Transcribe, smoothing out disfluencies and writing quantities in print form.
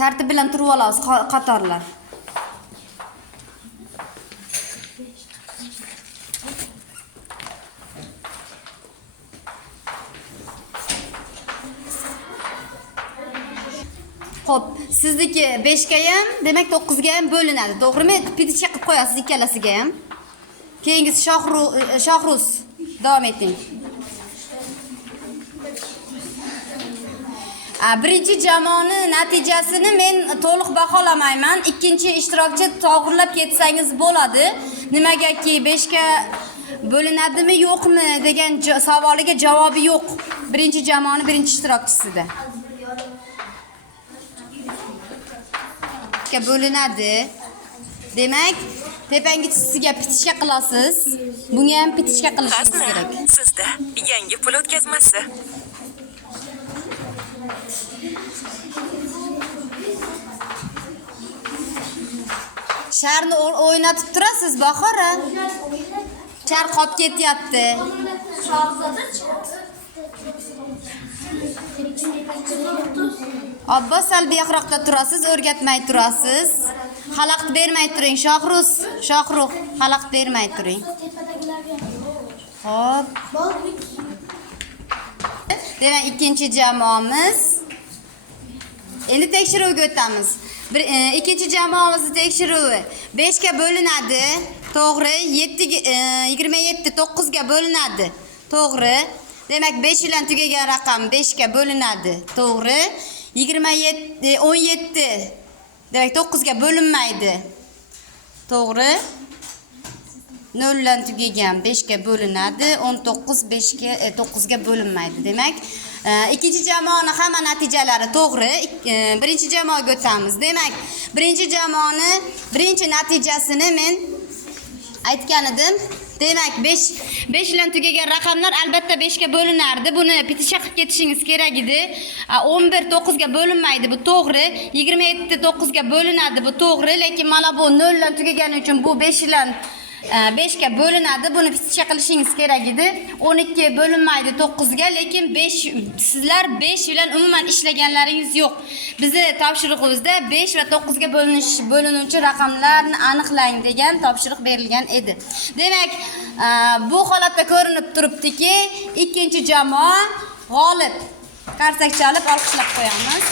Tartib bilan turib olamiz qatorlar. Xo'p, sizniki 5 ga ham, demak 9 ga ham bo'linadi. To'g'rimi? Pitcha qilib qo'yasiz ikkalasiga ham. Keyingisi Shohruz davom eting. Birinchi jamoani natijasini men to'liq baholamayman. Ikkinchi ishtirokchi to'g'rilab ketsangiz bo'ladi. Nimagaki 5 ga bo'linadimi yo'qmi degan savoliga javobi yo'q. Birinchi jamoani birinchi ishtirokchisida. Ga bo'linadi. Demak, tepangisiga pitishga qilasiz. Bunga ham pitishga qilishingiz kerak. Sizda yangi pul o'tkazmasi. Sharni o'ynatib turasiz, Bahora. Shar qolib ketyapti. Obbo salbiy yaxroqda turasiz, o'rgatmay turasiz. Xalaqit bermay turing, Shohruz, xalaqit bermay turing. Xo'p. Demak, ikkinchi jamoamiz. Endi tekshiruvga o'tamiz. Ikkinchi jamoamizni tekshiruvi 5 ga bo'linadi. To'g'ri. 27 9 ga bo'linadi. To'g'ri. Demak, 5 bilan tugagan raqam 5 ga bo'linadi. To'g'ri. 17 17 demak 9 ga bo'linmaydi. To'g'ri. 0 bilan tugagan 5 ga bo'linadi. 19 5 ga 9 ga bo'linmaydi. Demak, ikkinchi jamoaning hamma natijalari to'g'ri. Birinchi jamoaga o'tamiz. Demak, birinchi jamoani birinchi natijasini men aytgan edim. Demak, 5 bilan tugagan raqamlar albatta 5 ga bo'linardi. Buni pitishga qilib ketishingiz kerak edi. 11 9 ga bo'linmaydi, bu to'g'ri. 27 9 ga bo'linadi, bu to'g'ri. Lekin mana bu 0 bilan tugagani uchun bu 5 bilan 5 ga bo'linadi. Buni pitishga qilishingiz kerak edi. 12 bo'linmaydi 9 ga, lekin 5 sizlar 5 bilan umuman ishlaganlaringiz yo'q. Bizi topshiriqimizda 5 va 9 ga bo'linuvchi raqamlarni aniqlang degan topshiriq berilgan edi. Demak, bu holatda ko'rinib turibdiki, ikkinchi jamoa g'olib. Qarsak chalib olqishlab qo'yamiz.